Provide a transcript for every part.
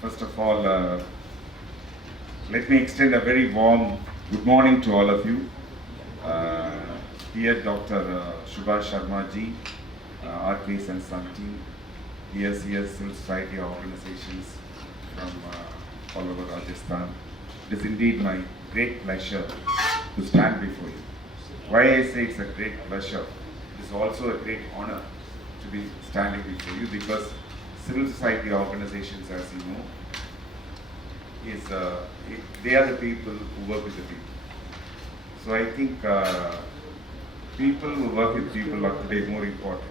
First of all, let me extend a very warm good morning to all of you. Dear Dr. Subhash Sharma ji, RKS and Sun team, dear civil society organizations from all over Rajasthan. It is indeed my great pleasure to stand before you. Why I say it's a great pleasure, it is also a great honor to be standing before you, because civil society organizations, as you know, they are the people who work with the people. So I think people who work with people are today more important.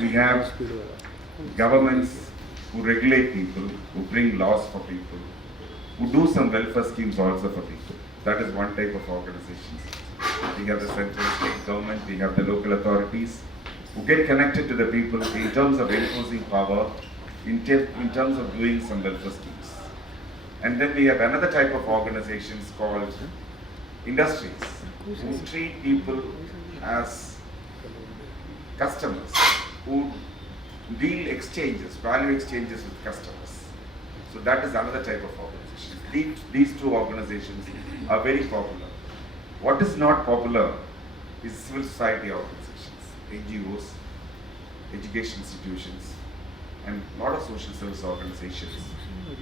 We have governments who regulate people, who bring laws for people, who do some welfare schemes also for people. That is one type of organizations. We have the central state government, we have the local authorities who get connected to the people in terms of enforcing power, in terms of doing some welfare schemes. And then we have another type of organizations called industries, who treat people as customers, who deal exchanges, value exchanges with customers. So that is another type of organization. These two organizations are very popular. What is not popular is civil society organizations, NGOs, education institutions, and a lot of social service organizations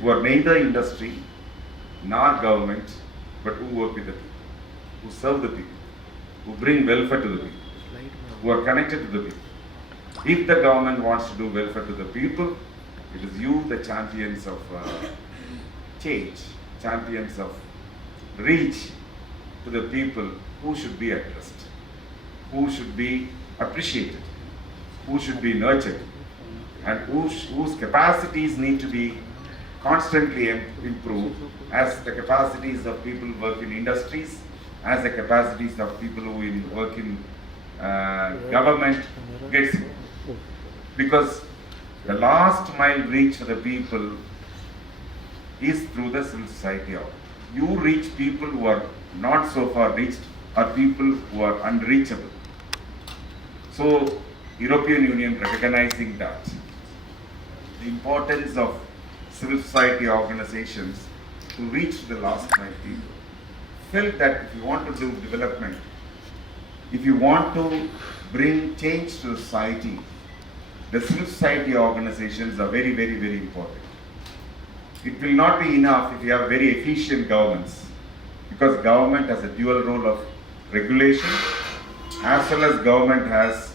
who are neither industry nor government, but who work with the people, who serve the people, who bring welfare to the people, who are connected to the people. If the government wants to do welfare to the people, it is you, the champions of change, champions of reach to the people, who should be addressed, who should be appreciated, who should be nurtured, and whose capacities need to be constantly improved, as the capacities of people who work in industries, as the capacities of people who work in government gets improved. Because the last mile reach for the people is through the civil society. You reach people who are not so far reached, or people who are unreachable. So European Union, recognizing that, the importance of civil society organizations to reach the last mile people, felt that if you want to do development, if you want to bring change to society, the civil society organizations are very, very, very important. It will not be enough if you have very efficient governments, because government has a dual role of regulation, as well as government has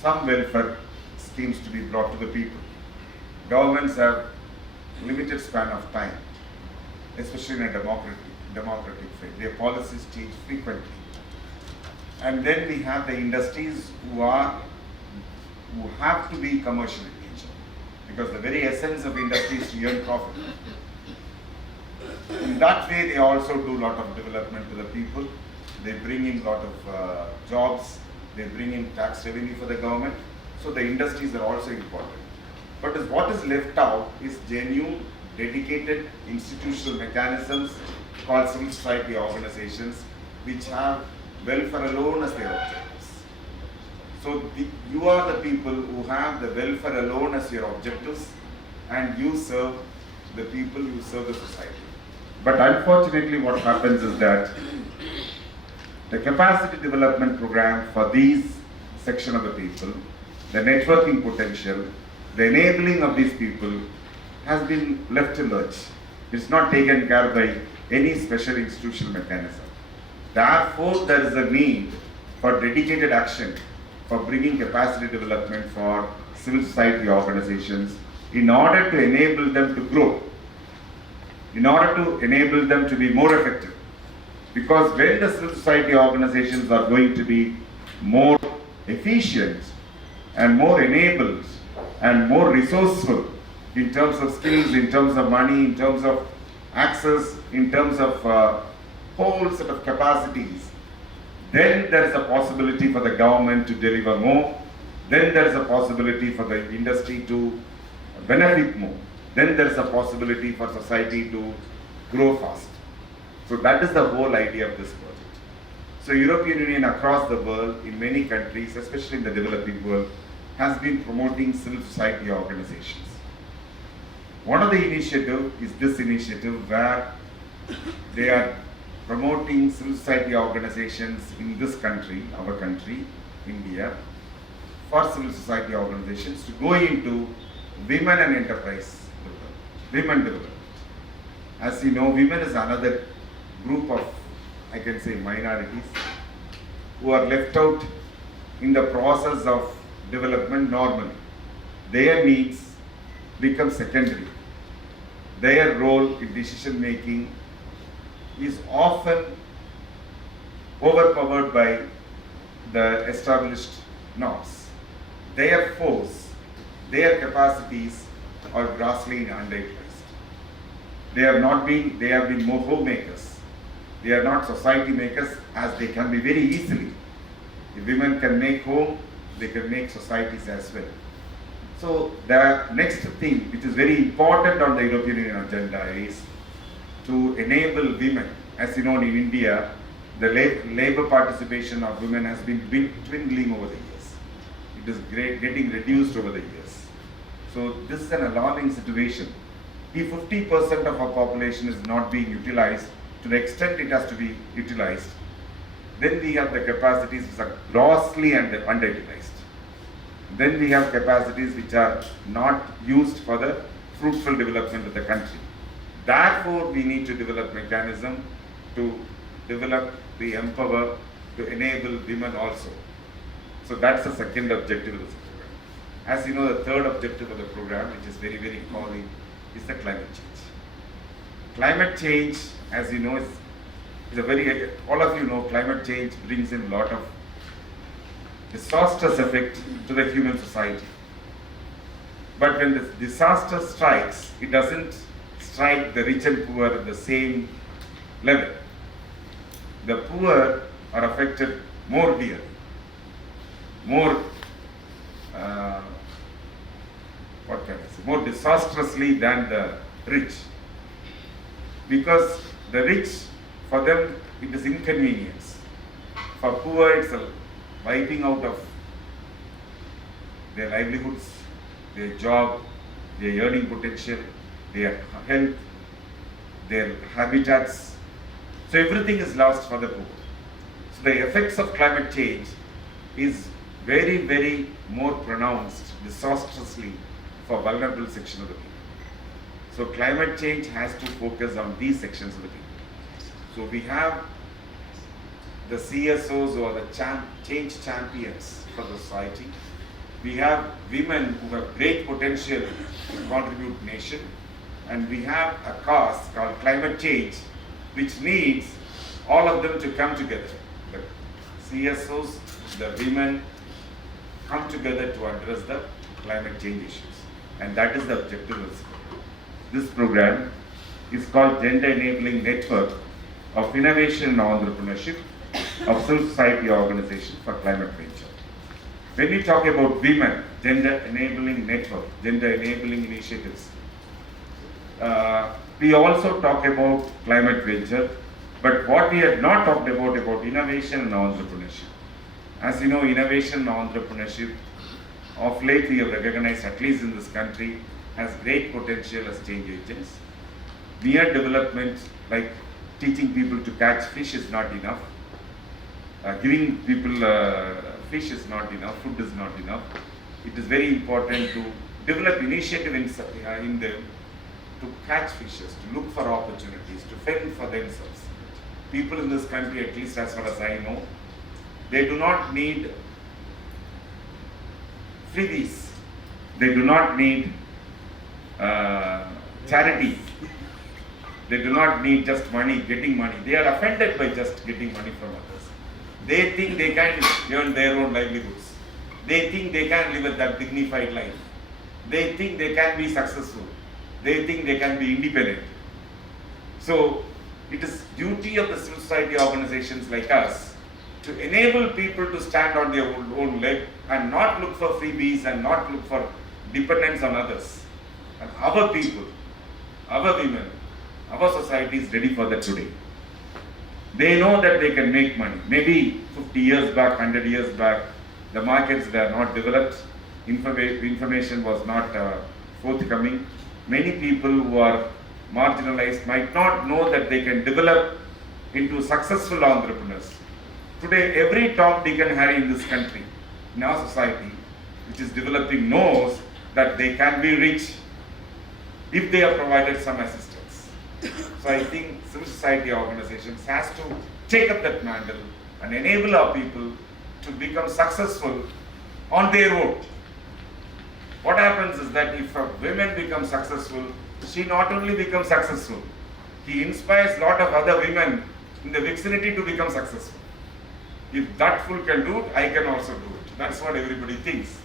some welfare schemes to be brought to the people. Governments have limited span of time, especially in a democratic phase. Their policies change frequently. And then we have the industries who have to be commercial in nature, because the very essence of industry is to earn profit. In that way, they also do a lot of development to the people. They bring in a lot of jobs. They bring in tax revenue for the government. So the industries are also important. But what is left out is genuine, dedicated institutional mechanisms called civil society organizations, which have welfare alone as their objectives. So you are the people who have the welfare alone as your objectives, and you serve the people, you serve the society. But unfortunately, what happens is that the capacity development program for these section of the people, the networking potential, the enabling of these people has been left to lurch. It's not taken care by any special institutional mechanism. Therefore, there is a need for dedicated action for bringing capacity development for civil society organizations in order to enable them to grow, in order to enable them to be more effective. Because when the civil society organizations are going to be more efficient and more enabled and more resourceful in terms of skills, in terms of money, in terms of access, in terms of whole set of capacities, then there is a possibility for the government to deliver more, then there is a possibility for the industry to benefit more, then there is a possibility for society to grow fast. So that is the whole idea of this project. So European Union across the world, in many countries, especially in the developing world, has been promoting civil society organizations. One of the initiative is this initiative where they are promoting civil society organizations in this country, our country, India, for civil society organizations to go into women and enterprise development, women development. As you know, women is another group of, I can say, minorities who are left out in the process of development normally. Their needs become secondary. Their role in decision making is often overpowered by the established norms. Their force, their capacities are grossly underutilized. They have been more homemakers. They are not society makers, as they can be very easily. If women can make home, they can make societies as well. So the next thing which is very important on the European Union agenda is to enable women. As you know, in India, the labor participation of women has been dwindling over the years. It is getting reduced over the years. So this is an alarming situation. If 50% of our population is not being utilized to the extent it has to be utilized, then we have the capacities which are grossly underutilized. Then we have capacities which are not used for the fruitful development of the country. Therefore, we need to develop mechanism to develop, the empower, to enable women also. So that's the second objective of this program. As you know, the third objective of the program, which is very, very calling, is the climate change. Climate change, as you know, is a very, all of you know, climate change brings in a lot of disastrous effect to the human society. But when the disaster strikes, it doesn't strike the rich and poor at the same level. The poor are affected more dearly, more more disastrously than the rich. Because the rich, for them, it is inconvenience. For poor, it's a wiping out of their livelihoods, their job, their earning potential, their health, their habitats. So everything is lost for the poor. So the effects of climate change is very, very more pronounced disastrously for vulnerable section of the people. So climate change has to focus on these sections of the people. So we have the CSOs, or the change champions for the society. We have women who have great potential to contribute nation, and we have a cause called climate change, which needs all of them to come together. The CSOs, the women, come together to address the climate change issues. And that is the objective of this program. This program is called Gender Enabling Network of Innovation and Entrepreneurship of Civil Society Organization for Climate Venture. When we talk about women, Gender Enabling Network, Gender Enabling Initiatives, we also talk about climate venture, but what we have not talked about innovation and entrepreneurship. As you know, innovation and entrepreneurship, of late we have recognized, at least in this country, has great potential as change agents. Mere development, like teaching people to catch fish, is not enough. Giving people fish is not enough, food is not enough. It is very important to develop initiative in them to catch fishes, to look for opportunities, to fend for themselves. People in this country, at least as far as I know, they do not need freebies. They do not need charity. They do not need just money, getting money. They are offended by just getting money from others. They think they can earn their own livelihoods. They think they can live a dignified life. They think they can be successful. They think they can be independent. So it is duty of the civil society organizations like us to enable people to stand on their own leg and not look for freebies and not look for dependence on others. And our people, our women, our society is ready for that today. They know that they can make money. Maybe 50 years back, 100 years back, the markets were not developed, information was not forthcoming, many people who are marginalized might not know that they can develop into successful entrepreneurs. Today, every Tom, Dick and Harry in this country, in our society, which is developing, knows that they can be rich if they are provided some assistance. So I think civil society organizations has to take up that mantle and enable our people to become successful on their own. What happens is that if a woman becomes successful, she not only becomes successful, he inspires a lot of other women in the vicinity to become successful. If that fool can do it, I can also do it. That's what everybody thinks.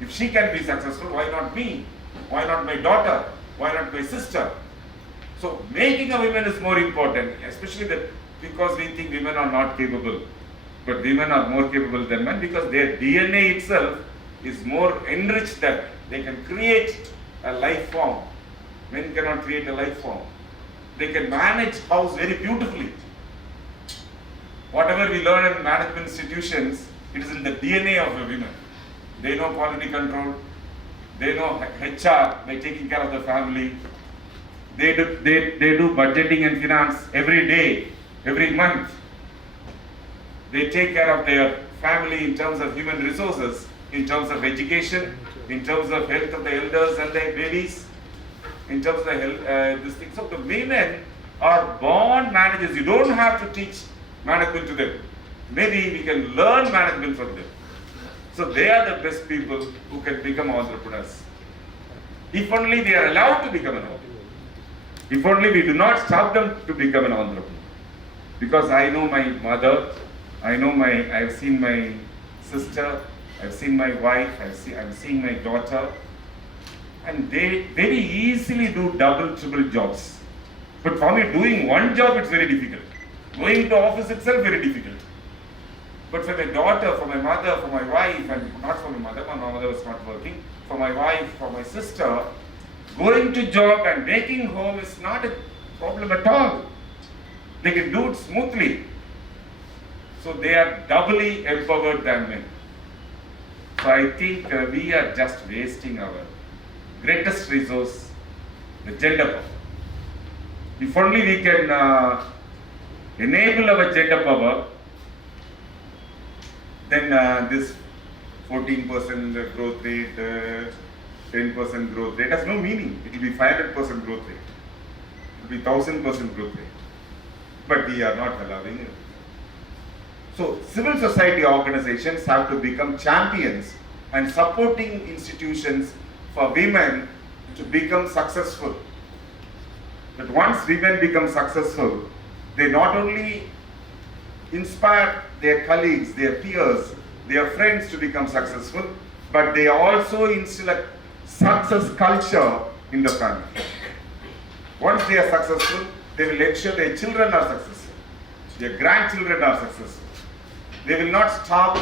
If she can be successful, why not me? Why not my daughter? Why not my sister? So making a woman is more important, especially that because we think women are not capable. But women are more capable than men because their DNA itself is more enriched that they can create a life form. Men cannot create a life form. They can manage house very beautifully. Whatever we learn in management institutions, it is in the DNA of a women. They know quality control. They know HR by taking care of the family. They do budgeting and finance every day, every month. They take care of their family in terms of human resources, in terms of education, in terms of health of the elders and their babies, in terms of the health, this thing. So the women are born managers. You don't have to teach management to them. Maybe we can learn management from them. So they are the best people who can become entrepreneurs. If only they are allowed to become an entrepreneur. If only we do not stop them to become an entrepreneur. Because I know my mother, I've seen my sister, I've seen my wife, I'm seeing my daughter, and they very easily do double, triple jobs. But for me, doing one job, it's very difficult. Going to office itself, very difficult. But for my daughter, for my mother, for my wife, and not for my mother was not working, for my wife, for my sister, going to job and making home is not a problem at all. They can do it smoothly. So they are doubly empowered than men. So I think we are just wasting our greatest resource, the gender power. If only we can enable our gender power, then this 14% growth rate, 10% growth rate has no meaning. It will be 500% growth rate. It will be 1000% growth rate. But we are not allowing it. So civil society organizations have to become champions and supporting institutions for women to become successful. But once women become successful, they not only inspire their colleagues, their peers, their friends to become successful, but they also instill a success culture in the family. Once they are successful, they will ensure their children are successful, their grandchildren are successful. They will not stop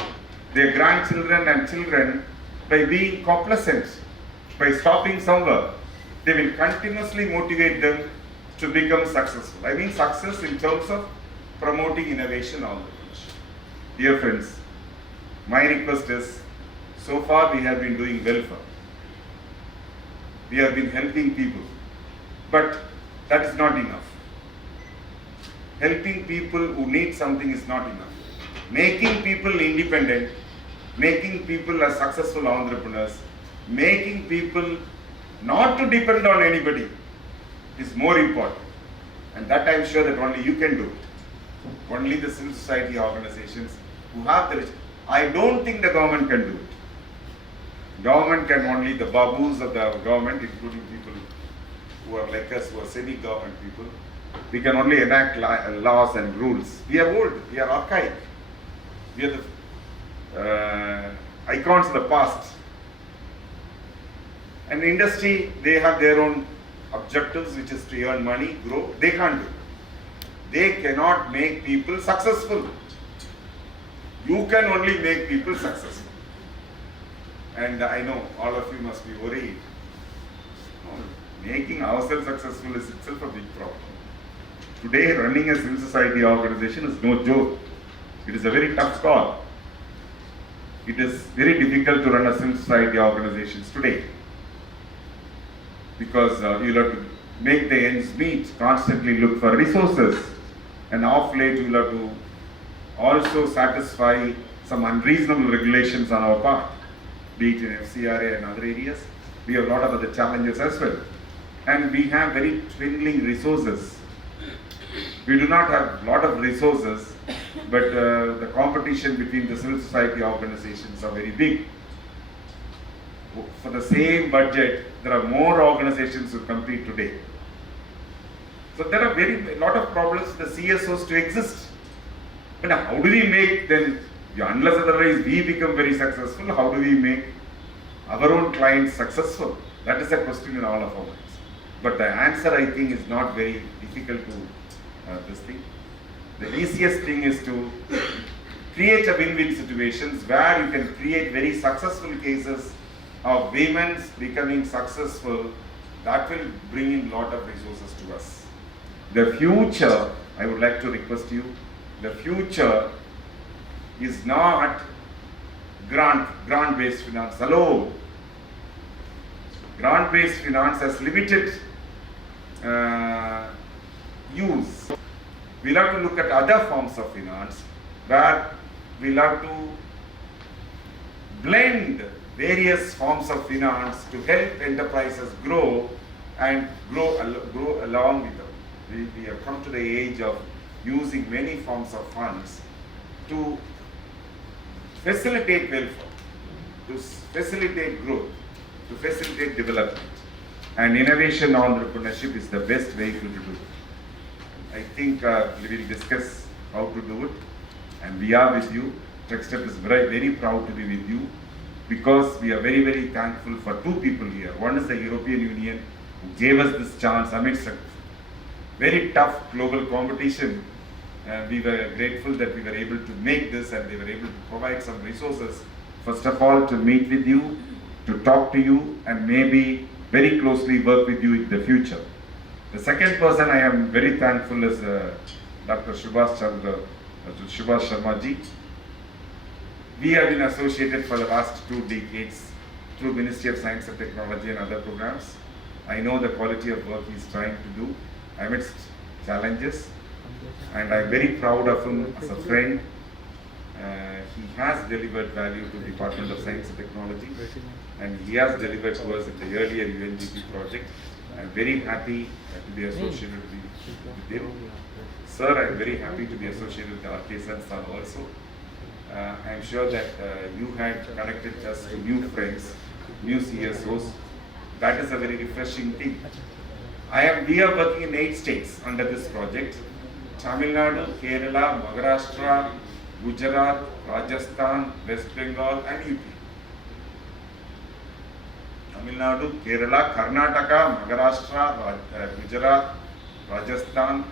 their grandchildren and children by being complacent, by stopping somewhere. They will continuously motivate them to become successful. I mean success in terms of promoting innovation on the beach. Dear friends, my request is, so far we have been doing well for. We have been helping people, but that is not enough. Helping people who need something is not enough. Making people independent, making people as successful entrepreneurs, making people not to depend on anybody is more important. And that I am sure that only you can do it. Only the civil society organizations who have the... I don't think the government can do it. Government can only, the babus of the government, including people who are like us, who are semi-government people, we can only enact laws and rules. We are old, we are archaic. We are the icons of the past. And the industry, they have their own objectives, which is to earn money, grow. They can't do it. They cannot make people successful. You can only make people successful. And I know all of you must be worried. Making ourselves successful is itself a big problem. Today, running a civil society organization is no joke. It is a very tough call. It is very difficult to run a civil society organizations today. because you'll have to make the ends meet, constantly look for resources, and off late you'll have to also satisfy some unreasonable regulations on our part, be it in FCRA and other areas. We have a lot of other challenges as well. And we have very dwindling resources. We do not have a lot of resources, but the competition between the civil society organizations are very big. For the same budget, there are more organizations who compete today. So there are a lot of problems for the CSOs to exist. But how do we make them, unless otherwise we become very successful, how do we make our own clients successful? That is a question in all of our minds. But the answer, I think, is not very difficult to this thing. The easiest thing is to create a win-win situations where you can create very successful cases of women becoming successful. That will bring in lot of resources to us. The future, I would like to request you, the future is not grant-based finance alone. Grant-based finance has limited use. We'll have to look at other forms of finance where we'll have to blend various forms of finance to help enterprises grow and grow along with them. We have come to the age of using many forms of funds to facilitate welfare, to facilitate growth, to facilitate development. And innovation entrepreneurship is the best vehicle to do it. I think we will discuss how to do it, and we are with you. TREC-STEP is very proud to be with you, because we are very thankful for two people here. One is the European Union, who gave us this chance amidst a very tough global competition. We were grateful that we were able to make this, and they were able to provide some resources. First of all, to meet with you, to talk to you, and maybe very closely work with you in the future. The second person I am very thankful is Dr. Subhash Sharma ji. We have been associated for the last 2 decades through Ministry of Science and Technology and other programs. I know the quality of work he is trying to do amidst challenges, and I am very proud of him as a friend. He has delivered value to the Department of Science and Technology, and he has delivered to us in the earlier UNDP project. I am very happy to be associated with him. Sir, I am very happy to be associated with RK sir also. I am sure that you had connected us to new friends, new CSOs. That is a very refreshing thing. We are working in 8 states under this project: Tamil Nadu, Kerala, Maharashtra, Gujarat, Rajasthan, West Bengal, and UP. Tamil Nadu, Kerala, Karnataka, Maharashtra, Gujarat, Rajasthan,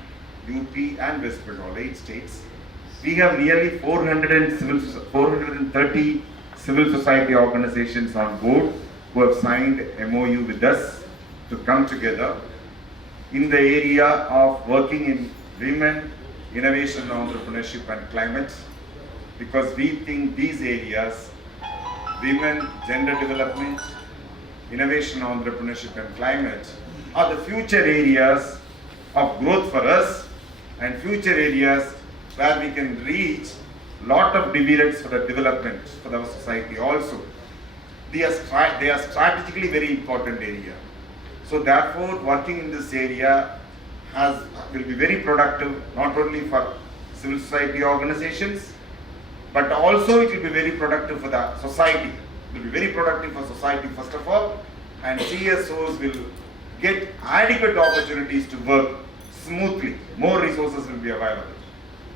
UP, and West Bengal, 8 states. We have nearly 430 civil society organizations on board who have signed MOU with us to come together in the area of working in women, innovation, entrepreneurship, and climate, because we think these areas, women, gender development, innovation, entrepreneurship, and climate, are the future areas of growth for us, and future areas where we can reach lot of dividends for the development for our society also. They are strategically very important area. So therefore, working in this area will be very productive, not only for civil society organizations, but also it will be very productive for the society. It will be very productive for society first of all, and CSOs will get adequate opportunities to work smoothly. More resources will be available.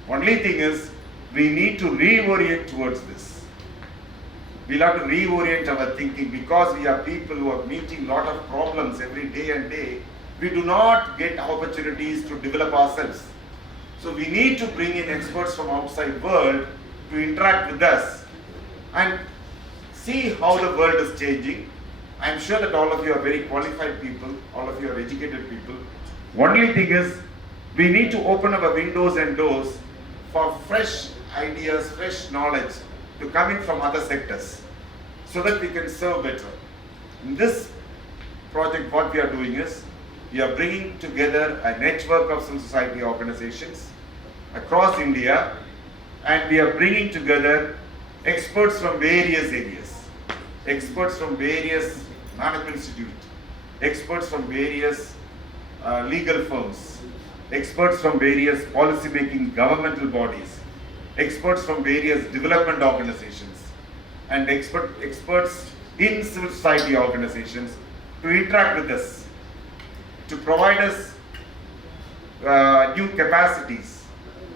Only thing is, we need to reorient towards this. We'll have to reorient our thinking, because we are people who are meeting lot of problems every day and day. We do not get opportunities to develop ourselves. So we need to bring in experts from outside world to interact with us and see how the world is changing. I am sure that all of you are very qualified people, all of you are educated people. Only thing is, we need to open our windows and doors for fresh ideas, fresh knowledge to come in from other sectors, so that we can serve better. In this project, what we are doing is, we are bringing together a network of civil society organizations across India, and we are bringing together experts from various areas, experts from various management institutes, experts from various legal firms, experts from various policy-making governmental bodies, experts from various development organizations, and experts in civil society organizations to interact with us, to provide us new capacities,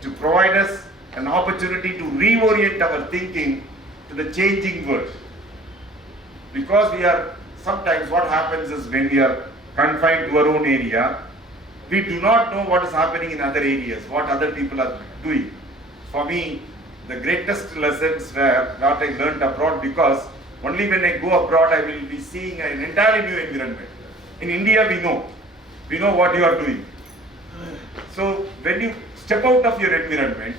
to provide us an opportunity to reorient our thinking to the changing world. Because we are, sometimes what happens is when we are confined to our own area, we do not know what is happening in other areas, what other people are doing. For me, the greatest lessons were what I learned abroad, because only when I go abroad I will be seeing an entirely new environment. In India we know what you are doing. So when you step out of your environment,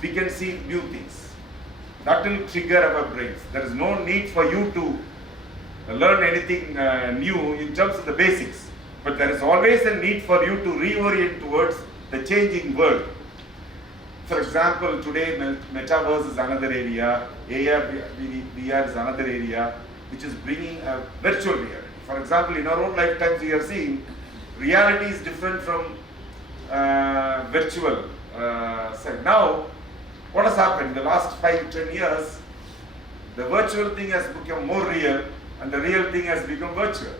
we can see new things. That will trigger our brains. There is no need for you to learn anything new in terms of the basics, but there is always a need for you to reorient towards the changing world. For example, today metaverse is another area, AR, VR is another area, which is bringing a virtual reality. For example, in our own lifetimes we have seen reality is different from virtual. So now, what has happened? The last 5-10 years, the virtual thing has become more real, and the real thing has become virtual.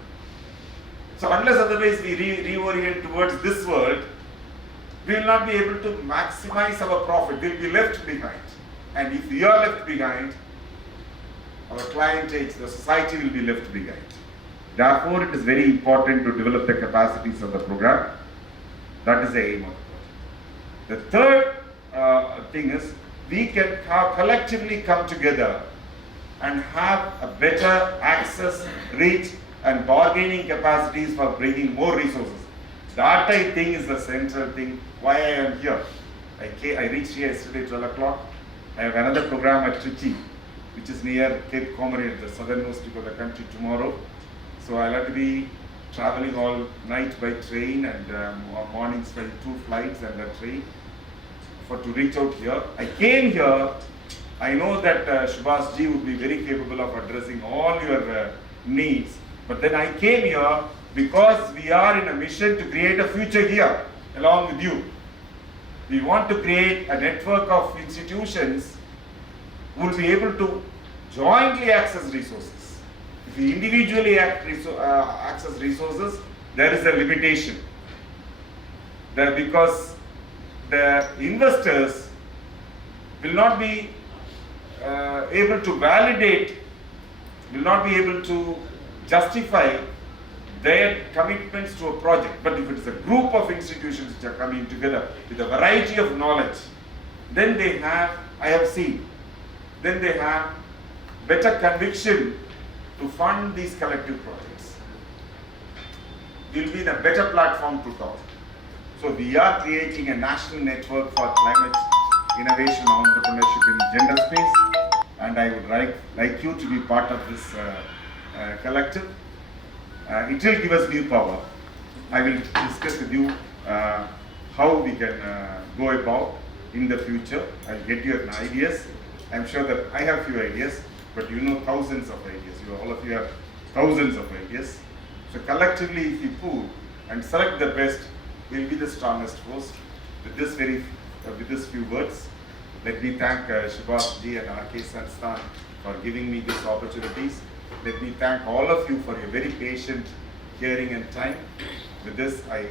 So unless otherwise we reorient towards this world, we will not be able to maximize our profit. We will be left behind. And if we are left behind, our clientage, the society will be left behind. Therefore, it is very important to develop the capacities of the program. That is the aim of the project. The third thing is, we can collectively come together and have a better access, reach, and bargaining capacities for bringing more resources. That I think is the central thing why I am here. I reached here yesterday 12 o'clock. I have another program at TREC, which is near Cape Comorin, the southernmost tip of the country, tomorrow. So I'll have to be traveling all night by train and mornings by 2 flights and a train to reach out here. I came here. I know that Subhash ji would be very capable of addressing all your needs. But then I came here because we are in a mission to create a future here along with you. We want to create a network of institutions who will be able to jointly access resources. If we individually access resources, there is a limitation. Because the investors will not be able to validate, will not be able to justify their commitments to a project. But if it is a group of institutions which are coming together with a variety of knowledge, then they have, I have seen, then they have better conviction to fund these collective projects. We will be in a better platform to talk. So we are creating a national network for climate innovation entrepreneurship in gender space, and I would like you to be part of this collective. It will give us new power. I will discuss with you how we can go about in the future. I'll get your ideas. I'm sure that I have few ideas, but you know thousands of ideas. All of you have thousands of ideas. So collectively, if we pool and select the best, we'll be the strongest force. With this few words, let me thank Subhash ji and R.K. Sanstan for giving me these opportunities. Let me thank all of you for your very patient hearing and time. With this, I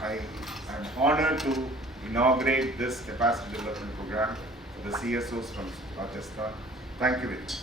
am honored to inaugurate this capacity development program for the CSOs from Rajasthan. Thank you very much.